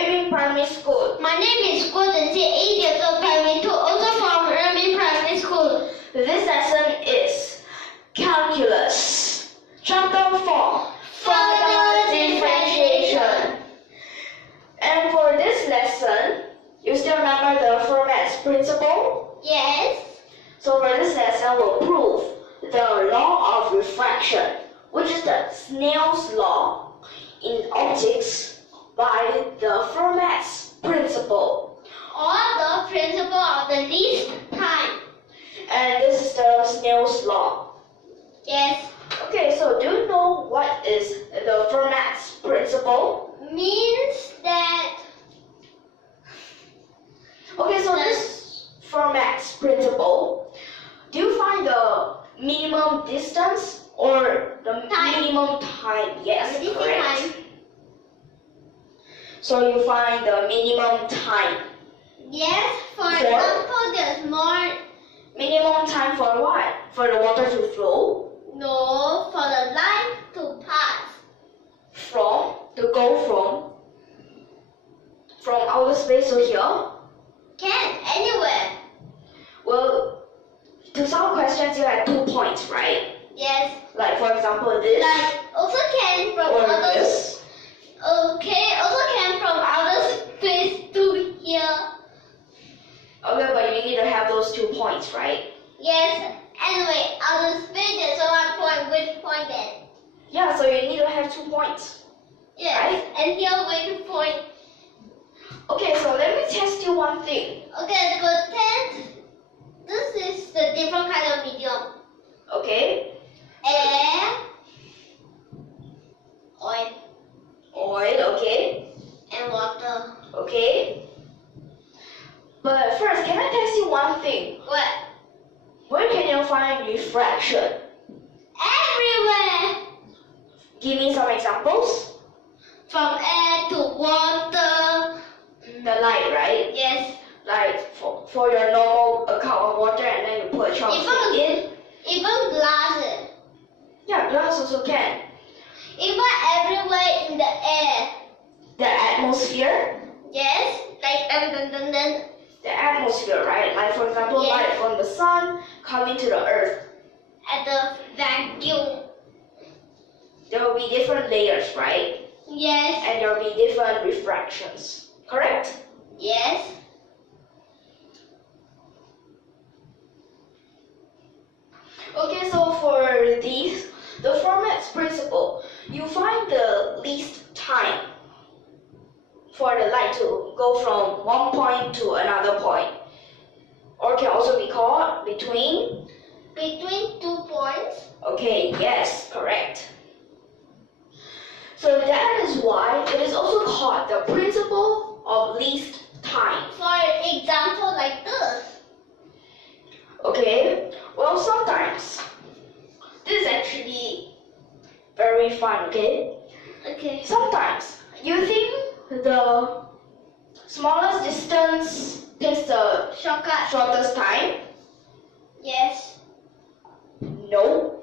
YUMIN Primary School. My name is Guo Cheng Guang, 8 years old, primary 2, also from YUMIN Primary School. This lesson is Calculus. Chapter 4, Further Differentiation. And for this lesson, you still remember the Fermat's principle? Yes. So for this lesson, we'll prove the law of refraction, which is the Snell's law in optics by the Fermat's principle. Or the principle of the least time. And this is the Snell's law. Yes. Okay, so do you know what is the Fermat's principle? Means that Okay, so this Fermat's principle, do you find the minimum distance or the Time. minimum time? Yes, Minimum correct. time. So you find the minimum time. Yes, for example, there's more. Minimum time for what? For the water to flow? No, for the light to pass. To go from outer space to here? Can anywhere. Well, to solve questions you have 2 points, right? Yes. Like for example this Like also can from or outer. this. Okay, also can from outer space to here. Okay, but you need to have those 2 points, right? Yes. Anyway, outer space there's one point. Which point then? Yeah, so you need to have 2 points. Yes. Right. And here which point? Okay, so let me test you one thing. Okay, but then this is the different kind of medium. Okay? Air, oil, Okay? and water. Okay? But first, can I test you one thing? What? Where can you find refraction? Everywhere. Give me some examples. From air to water. The light, right? Yes. Like for your normal cup of water and then you put a chopstick in. Even glasses. Yeah, glass also can. Even everywhere in the air. The atmosphere. Yes. Like dun. The atmosphere, right? Like for example, Yes. light from the sun coming to the earth. At the vacuum. There will be different layers, right? Yes. And there will be different refractions. Correct? Yes. Okay, so for these, the Fermat's principle, you find the least time for the light to go from one point to another point. Or can also be called between. Between 2 points. Okay, yes, correct. So that is why it is also called the principle of least time. For example, like this. Okay, well sometimes this is actually very fun, okay? Okay. Sometimes you think the smallest distance takes the Shortcut. shortest time? Yes. No.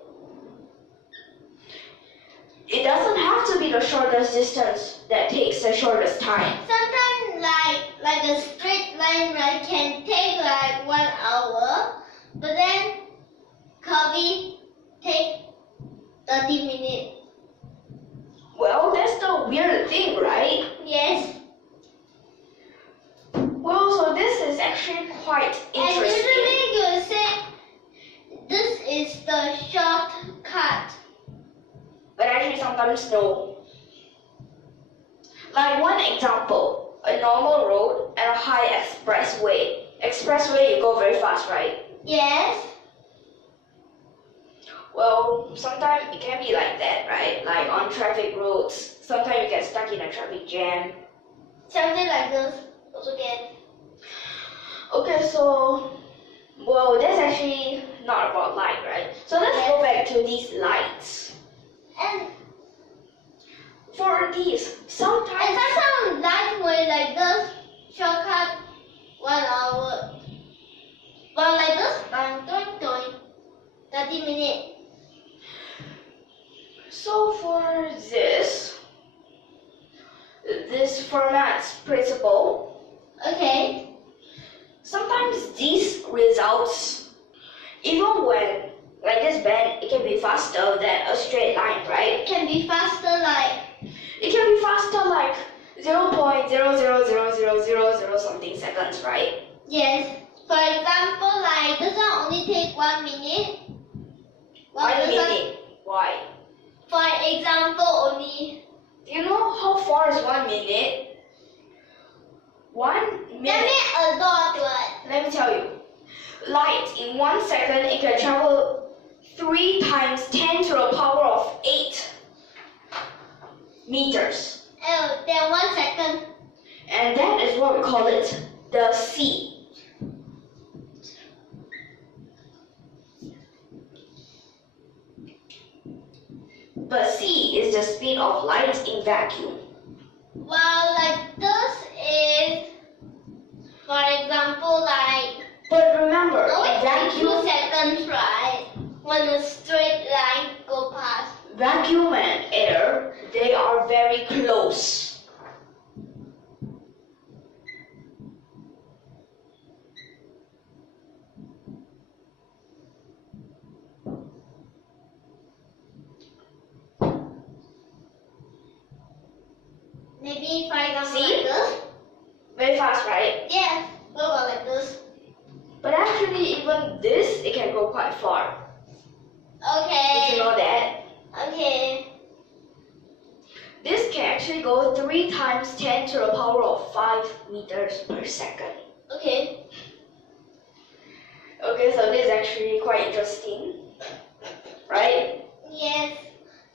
It doesn't have to be the shortest distance that takes the shortest time. Sometimes like a straight line right can take like 1 hour, but then curvy take 30 minutes. Well, that's the weird thing, right? Yes. Well, so this is actually quite And interesting. usually you say this is the shortcut. But actually sometimes no. Like one example, a normal road and a high expressway. Expressway, you go very fast, right? Yes. Well, sometimes it can be like that, right? Like on traffic roads, sometimes you get stuck in a traffic jam. Something like this also can. Okay, so, well, that's actually not about light, right? So let's go back to these lights. And For these, sometimes light way like this, shortcut 1 hour. But like this, doing 30 minutes. So for this Fermat's principle. Okay. Sometimes these results, even when like this bend, it can be faster than a straight line, right? It can be faster like. It can be faster like 0.0000000 something seconds, right? Yes. For example, like this one only take 1 minute. Why the minute? Why? For example, only. Do you know how far is 1 minute? 1 minute. That means a lot. What? Let me tell you. Light in 1 second, it can travel 3 times 10 to the power of 8 meters. Oh, then 1 second. And that is what we call it, the C. But C is the speed of light in vacuum. Well, like this is, for example, like. But remember, Only vacuum, 2 seconds, right? When a straight line go past. vacuum and air, they are very close. Maybe for example See? like this. Very fast, right? Yes. What about like this? But actually, even this, it can go quite far. Did Okay. you know that? Okay. This can actually go 3 times 10 to the power of 5 meters per second. Okay. Okay, so this is actually quite interesting, right? Yes.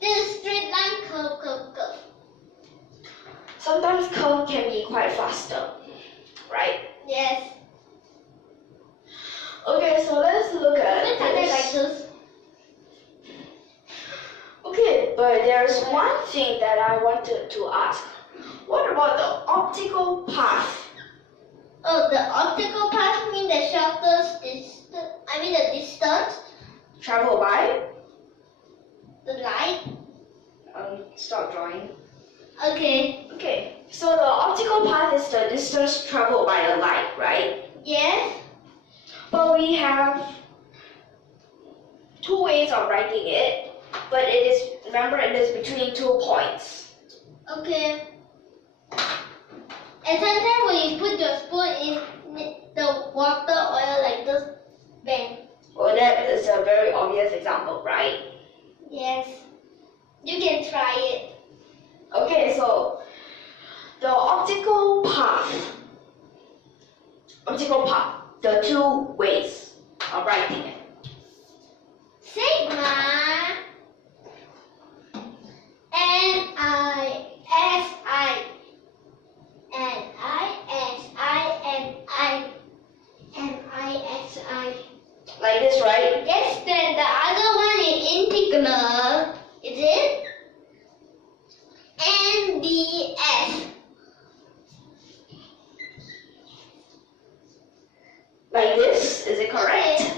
This straight line curve, curve, curve. Sometimes curve can be quite faster, right? Yes. Okay, so let's look at Let's have it like this. this. Okay, but there's one thing that I wanted to ask. What about the optical path? Oh, the optical path means the shortest distance. I mean the distance, Travel by? the light. Stop drawing. Okay. Okay, so the optical path is the distance traveled by the light, right? Yes. But we have 2 ways of writing it, but it is, remember, it is between 2 points. Okay. And sometimes when you put your spoon in the water oil like this, bang. Well, that is a very obvious example, right? Yes. You can try it. Okay, so the optical path, the 2 ways of writing it. Sigma N-I-S-I N-I-S-I N-I-S-I. Like this, right? Yes, then the other one is integral. Is it? NDS. Like this, is it correct? Okay.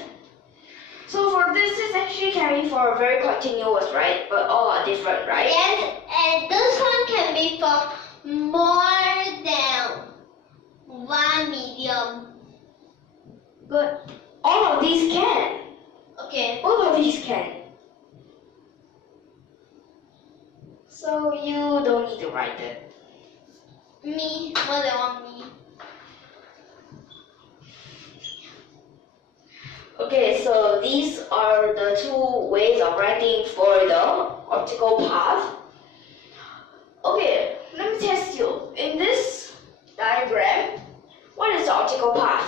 So for this actually can be for very continuous, right? But all are different, right? Yes, and this one can be for more than 1 medium. But all of these can. Okay. All of these can. So you don't need to write it. Me, more than 1 me. Okay, so these are the 2 ways of writing for the optical path. Okay, let me test you. In this diagram, what is the optical path?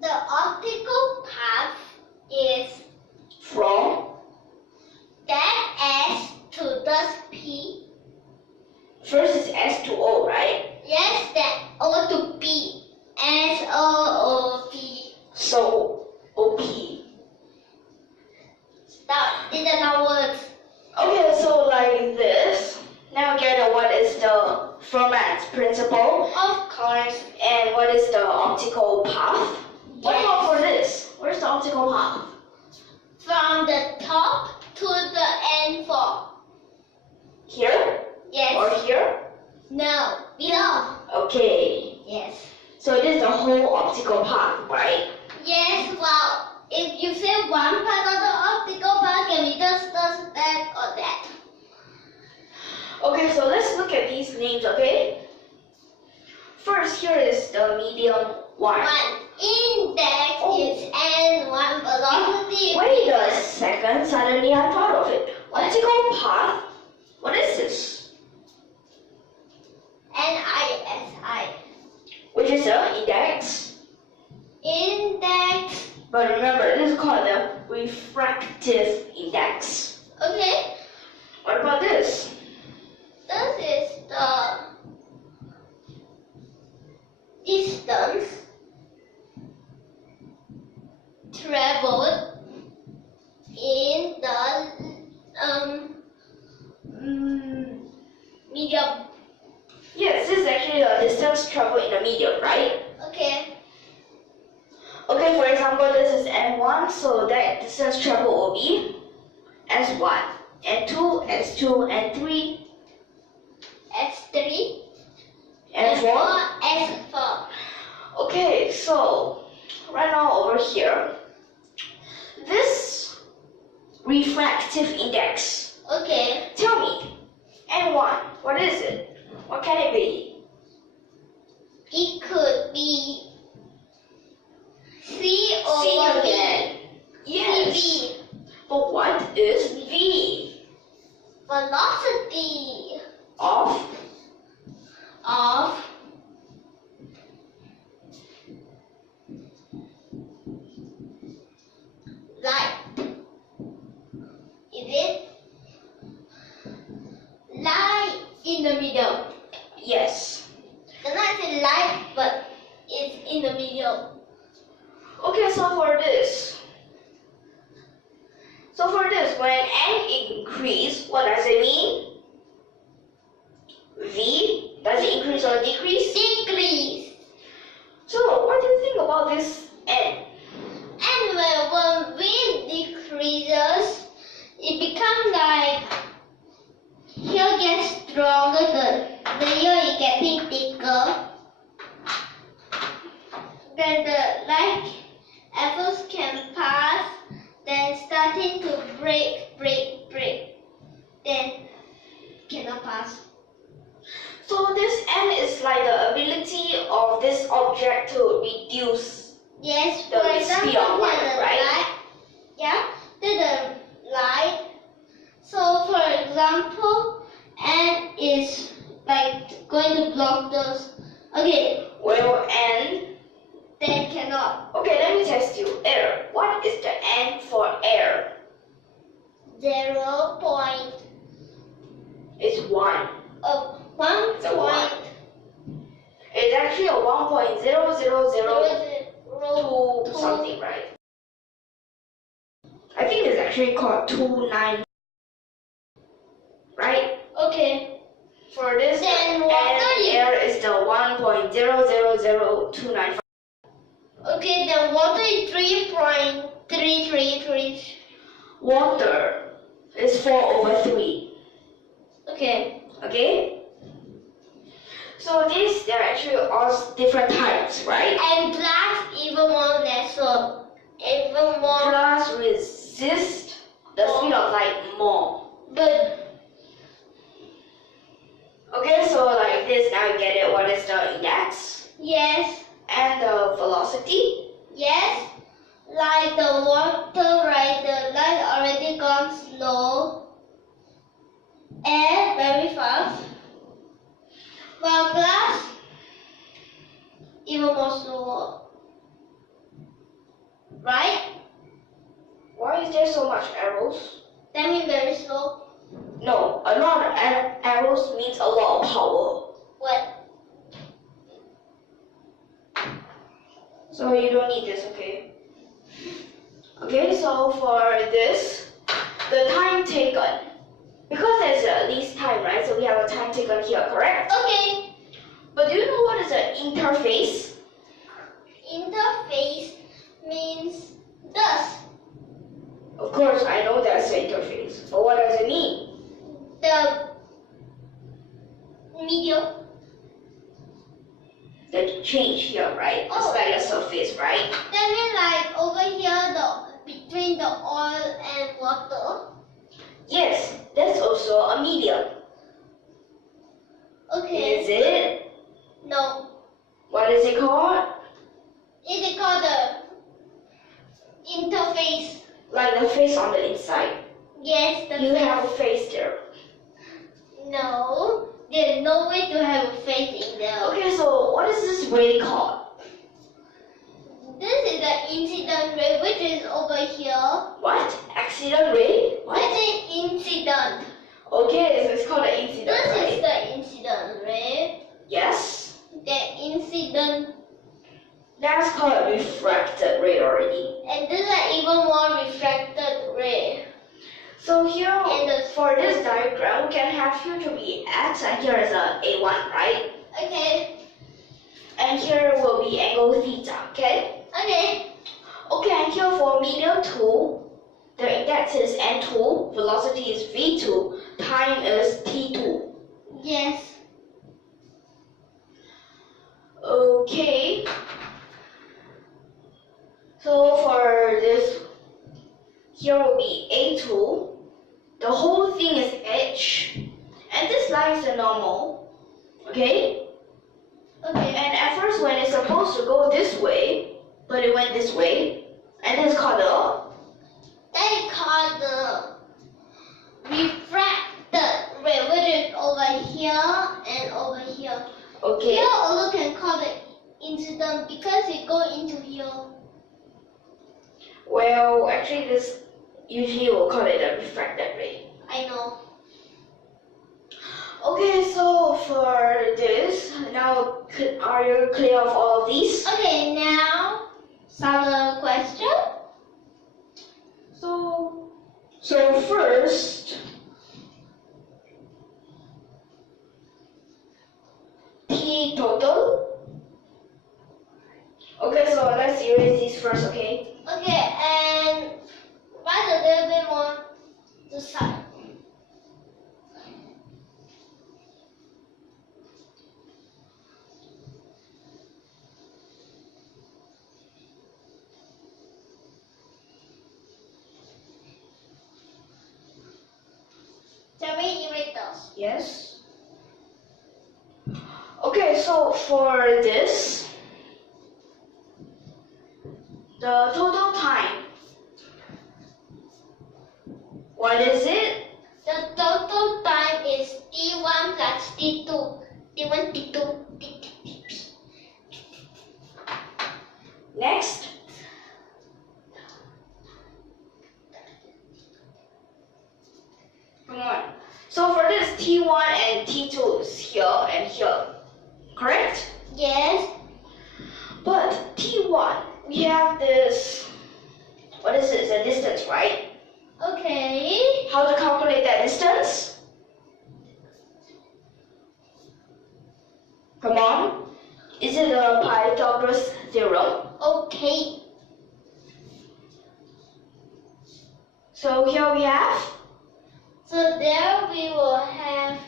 The optical path is From that S to this P. first is S to O, right? Yes, that O to P. S-O-O-P. So OP. Stop. These are not words. Okay, so like this. Now get what is the Fermat's principle Of course. and what is the optical path. What Yes. about for this? Where's the optical path? From the top to the end for. Here? Yes. Or here? No. Below. Okay. Yes. So it is the whole optical path, right? Yes. Well, if you say one part of the optical path, can be just that or that. Okay, so let's look at these names, okay? First, here is the medium 1. One index is and one velocity. Wait a second, suddenly I thought of it. Optical path? What is this? NISI. Which is the index. Index. But remember, this is called the refractive index. Okay. What about this? This is the distance traveled in the medium. Yes, this is actually the distance traveled in the medium, right? Okay. Okay, for example, this is n1, so that distance traveled will be s1, n2, s2, n3, S3. n4. S4. Okay, so right now over here, this refractive index, Okay. tell me, n1, what is it? What can it be? It could be C over C V. again. Yes. V. But what is v? Velocity Of of light. Is it light in the middle? yes. The light is light, but it's in the middle. Okay, so for this, when n increase, what does it mean? V, does it increase or decrease? Decrease. So, what do you think about this n? And when V decreases, it becomes like here gets stronger, the layer is getting thicker. Then the light at first can pass, then starting to break, then cannot pass. So this n is like the ability of this object to reduce. Yes, The for example, speed of light, the right? light, yeah, the light. So for example, n is like going to block those. Okay, Well, n. then cannot. Okay, let me test you. Air. What is the n for air? 0 point It's 1. 1 It's a point one. It's actually a 1.0002 something, right? I think it's actually called 29, right? Okay. For this, Then and water is- air is the 1.000295. Okay, then water is 3.333. Water is 4/3. Okay. Okay? So these, they're actually all different types, right? And glass even more lesser. Even more. Glass resist the speed of light more. But Okay, so like this, now you get it. What is the index? yes, And the velocity? yes. Like the water, right? The light already gone slow. Air very fast. While glass even more slower. Right? Why is there so much arrows? That means very slow. No, a lot of arrows means a lot of power. What? So you don't need this, okay? Okay, so for this, the time taken. Because there's at least time, right? So we have a time taken here, correct? Okay. But do you know what is an interface? Interface means this. Of course, I know that's the interface. But what does it mean? The here. The change here, right? It's Oh. like a surface, right? That means like over here, between the oil and water. Yes, that's also a medium. Okay. Is it? No. What is it called? It is called the interface. Like the face on the inside. Yes, the You face. have a face there. No, there's no way to have a face in there. Okay, so what is this ray called? This is the incident ray, which is over here. What? Accident ray? What? This is incident. Okay, so it's called an incident, This is right? the incident ray. Yes. The incident, That's called refracted ray already. and this is even more refracted ray. So here, And the- for this diagram, we can have here to be x, and here is a a1, right? Okay. And here will be angle theta, okay? Okay. Okay, and here for medium 2, the index is n2, velocity is v2, time is t2. Yes. Okay. So for this, here will be a2. The whole thing is h, and this line is the normal. Okay. Okay. And at first, when it's supposed to go this way, but it went this way, and this is called the. That is called the refracted ray, which is over here and over here. Okay. Here also can call the incident because it go into here. Well, actually, this usually we'll call it a refracted ray. I know. Okay, so for this, now are you clear of all of these? Okay, now some question. So first, T total. Okay, so let's erase these first, okay? Okay, and write a little bit more to side. Shall we erase those? Yes. Okay, so for this, the total time, what is it? The total time is T1 plus T2. T1, T2, T. Next, come on. So for this, T1 and T2 is here and here, correct? Yes. But T1, we have this, what is this, the distance, right? Okay. How to calculate that distance? Come on. Is it a Pythagoras theorem? Okay. So here we have, So there we will have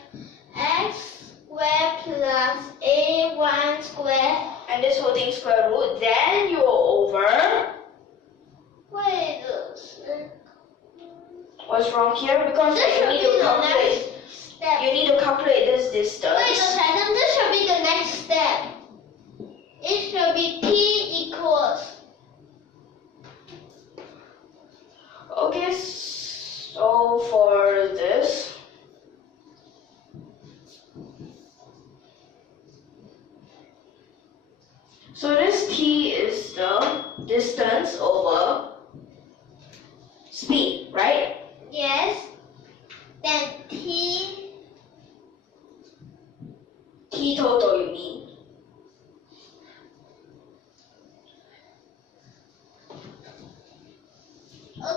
x squared plus a1 squared. and this whole thing square root, then you go over. Wait a second. What's wrong here? Because This you should need be to the calculate. next step. You need to calculate this distance. Wait a second. This should be the next step. It should be t equals. Okay, so for this, so this t is the distance over speed, right? Yes. Then t. T total, you mean?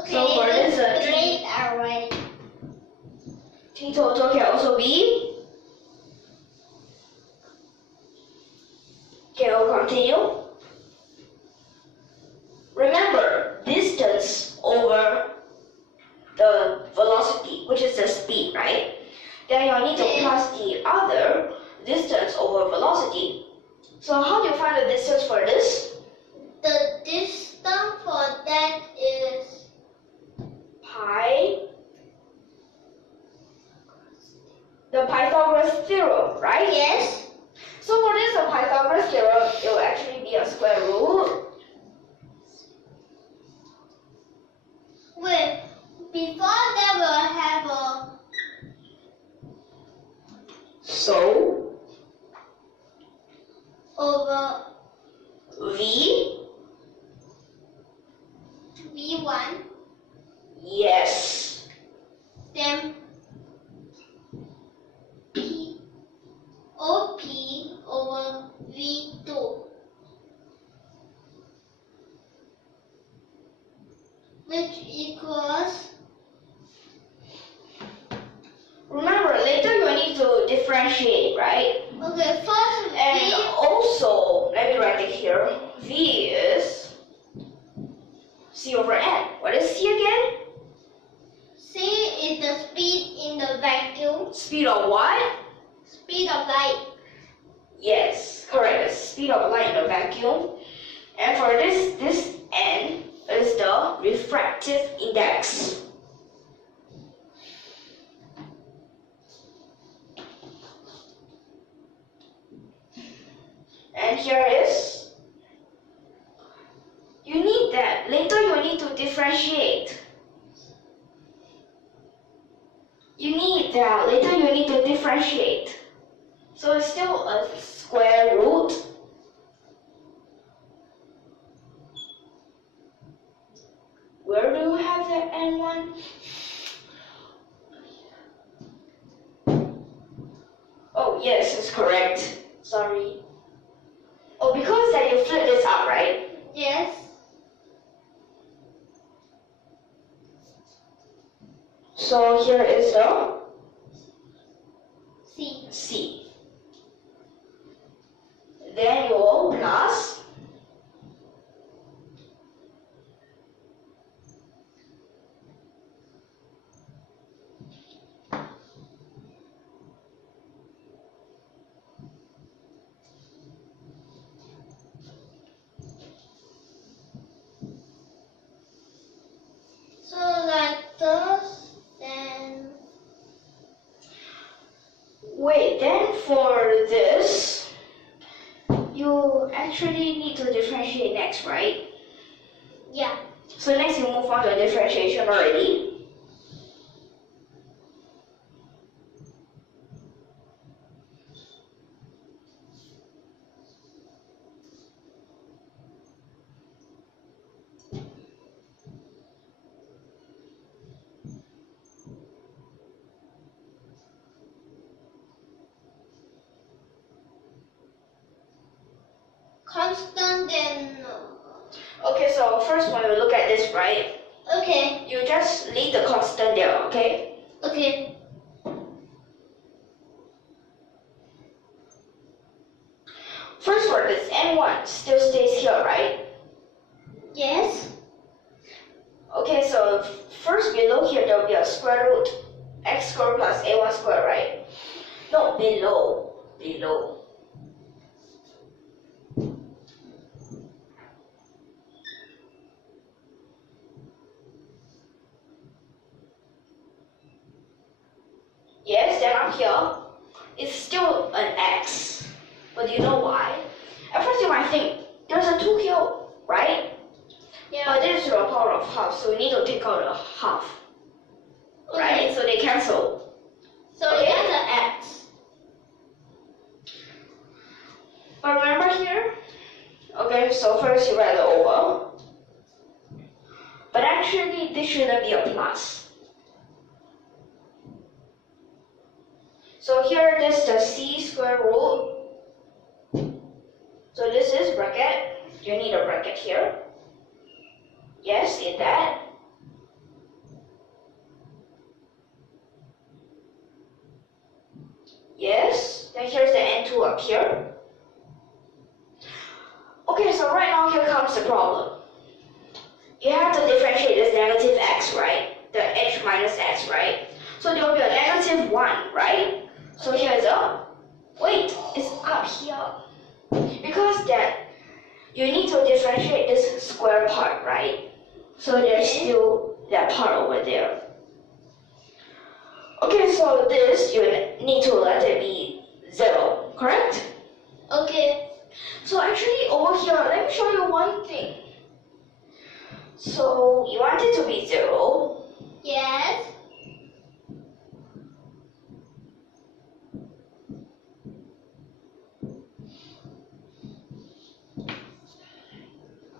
Okay. So for this, the T- rate already. T total can also be. Okay, we'll continue. Remember, distance over the velocity, which is the speed, right? Then you'll need to Okay. plus the other. This over velocity. So how do you find the distance for this? The distance for that is Pi. The Pythagoras theorem, right? yes. So for this, the Pythagoras theorem, it will actually be a square root. Wait, before that we'll have a So over V. V1, Yes. then OP over V2, which equals, Remember, later you need to differentiate, right? okay, first And V, also, let me write it here. V is C over N. What is C again? C is the speed in the vacuum, Speed of what? speed of light. Yes, correct. The speed of light in the vacuum. And for this N is the refractive index. And here is, you need that. Later you need to differentiate. You need that. Later you need to differentiate. So it's still a square root. Where do you have the N1? Oh, yes, it's correct. Sorry. Oh, because that you flip this up, right? Yes. So here is the C. C. Then you will plus So like this, then wait, then for this, you actually need to differentiate next, right? yeah. So next you move on to differentiation already. Constant then Okay, so first when you look at this, right, okay. you just leave the constant there, okay? Okay. First for this N1 still stays here, right? Yes. Okay, so first below here there will be a square root x squared plus a1 squared, right? No, below. Yes, then up here, it's still an x. But do you know why? At first you might think, there's a 2 here, right? Yeah. But this is the power of half, so we need to take out a half. Right? So they cancel. So Okay. that's an X. But remember here? Okay, so first you write it over. But actually, this shouldn't be a plus. So here, this is the c square root. So this is bracket. You need a bracket here. Yes, in that. Yes, then here's the n2 up here. Okay, so right now here comes the problem. You have to differentiate this negative x, right? The h minus x, right? So there will be a negative 1, right? So here's a, wait, it's up. up here. Because then you need to differentiate this square part, right? So there's still that part over there. Okay, so this you need to let it be 0, correct? Okay. So actually over here, let me show you one thing. So you want it to be 0. Yes.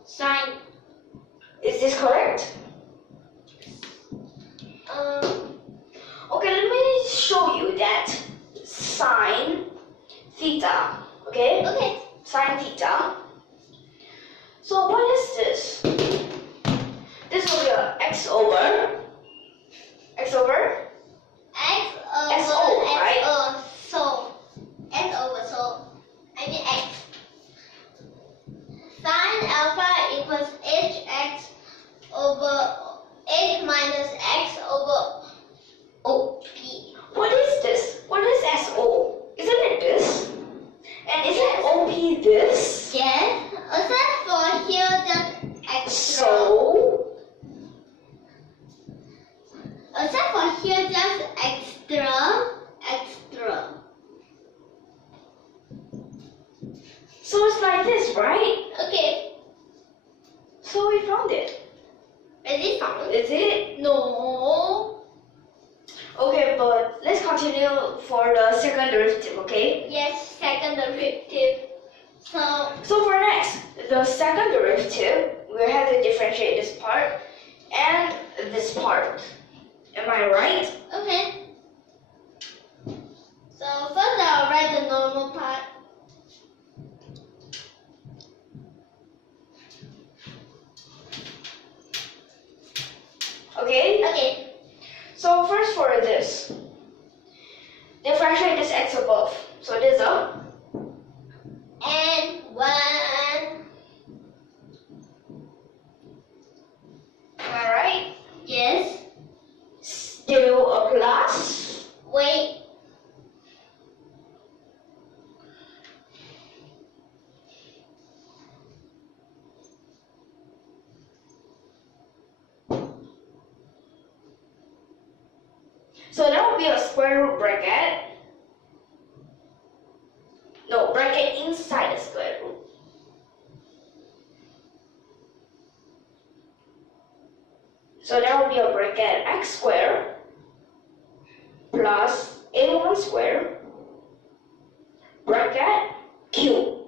Sine. Is this correct? Okay, let me show you that sine theta. Okay? Okay. Sine theta. So what is this? This will be a x over X over SO, right? So X over so I mean X. Sine alpha equals hx over h minus x over OP. What is this? What is SO? Isn't it this? And isn't OP this? Yes. Except for here just extra. So Except for here just extra. so it's like this, right? Okay. So we found it. Is it found? Is it? No. Okay, but let's continue for the second derivative, okay? Yes, second derivative. So for next, the second derivative, we have to differentiate this part and this part. Am I right? Okay. So first I'll write the normal part. Okay? Okay. So first for this, differentiate this x above. So this up. And 1. Am I right? Yes. Still a plus. Wait. So there will be a square root bracket. No, bracket inside the square root. So there will be a bracket x squared plus a1 squared bracket q.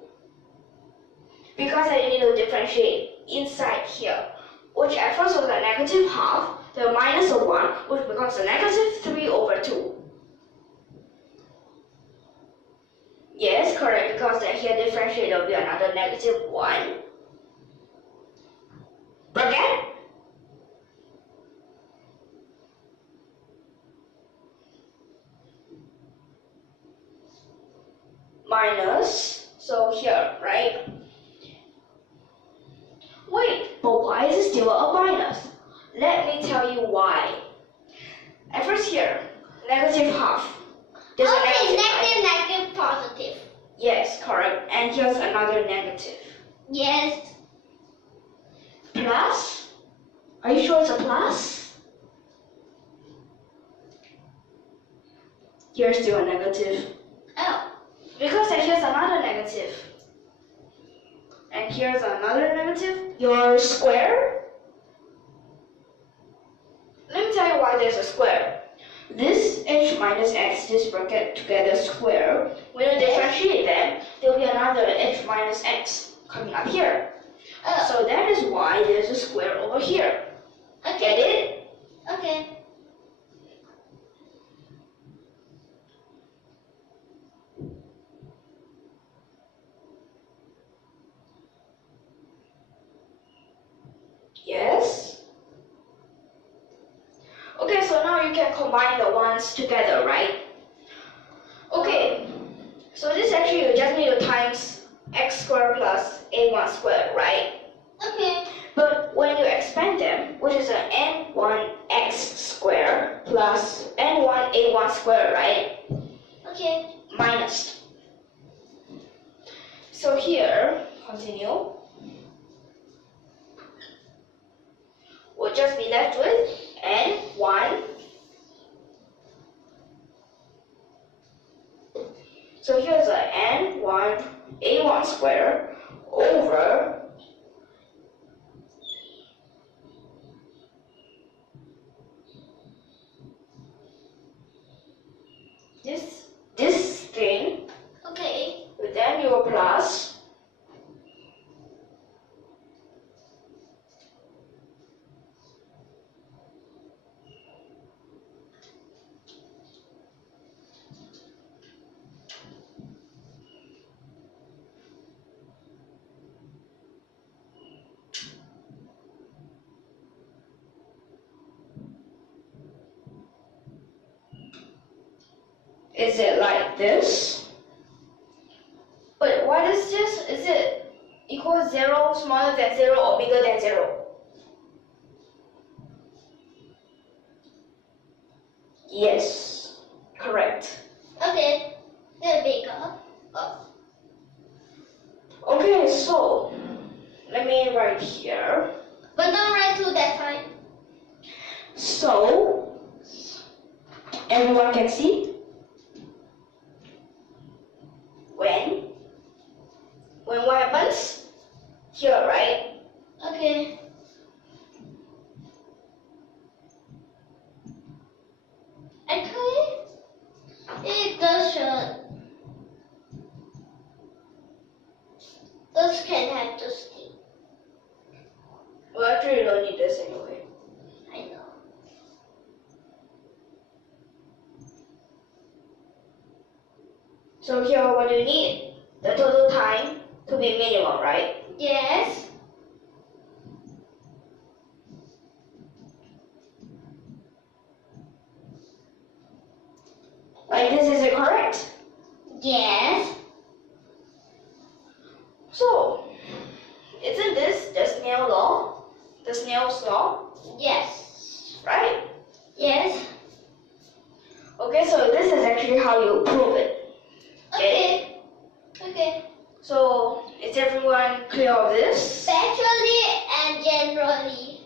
Because I need to differentiate inside here, which at first was a negative half, the minus of 1, which becomes a negative 3 over 2. Yes, correct, because then here differentiate will be another negative 1. Bracket minus, so here, right? Wait, but why is it still a minus? Let me tell you why. At first here, negative half. There's a Okay, negative, right? negative, positive. Yes, correct. And here's another negative. Yes. Plus? Are you sure it's a plus? Here's still a negative. Oh. Because then here's another negative. And here's another negative. Your square? Let me tell you why there's a square. This h minus x, this bracket together square, when you differentiate them, there will be another h minus x coming up here. Oh. So that is why there's a square over here. Okay. Get it? Okay. Yes? Okay, so now you can combine the ones together, right? Okay, so this actually you just need to times x squared plus a1 squared, right? Okay. But when you expand them, which is an n1x squared plus n1 a1 squared, right? Okay. Minus. So here, continue. We'll just be left with n1. So here's a n1 a1 square over this thing. Okay. Then your plus is it like this? But what is this? Is it equals 0, smaller than 0, or bigger than 0? Yes, correct. Okay. They're bigger. Oh. Okay, so let me write here. But don't write to that side. So everyone can see when what happens here, right? Okay. Actually, it doesn't. Those can have to stick. Well, actually, you don't need this anyway. I know. So here, what do you need? The total time to be minimum, right? Yes. Like this, is it correct? Yes. So, isn't this the Snell's law? The Snell's law, Yes. right? Yes. Okay, so this is actually how you prove it. Okay. Okay. So, is everyone clear of this? Specially and generally.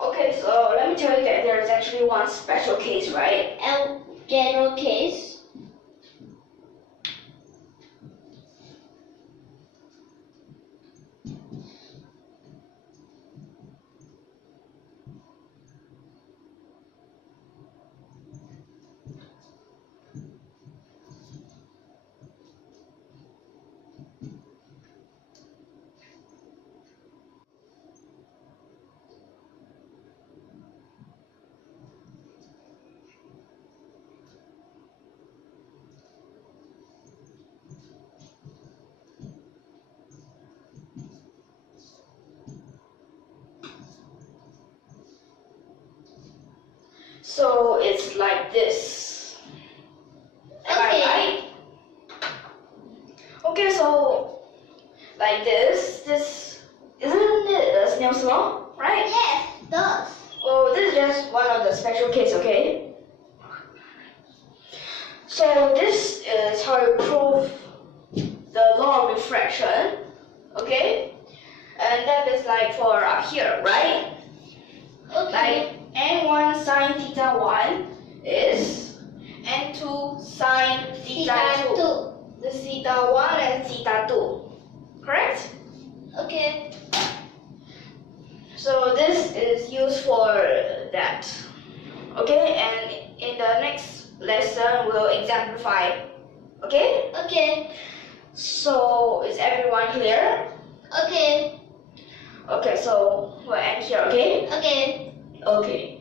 Okay, so let me tell you that there is actually one special case, right? And general case. So it's like this. Am I Okay. right? Okay, so like this isn't it the Snell's law, right? Yes, does. Well, this is just one of the special case, okay? So this is how you prove the law of refraction, okay? And that is like for up here, right? Okay. Like n1 sine theta 1 is n2 sine theta 2. This is theta 1 and theta 2, correct? Okay. So this is used for that, okay? And in the next lesson, we'll exemplify, okay? Okay. So is everyone clear? Okay. Okay, so we'll end here, okay? Okay. Okay.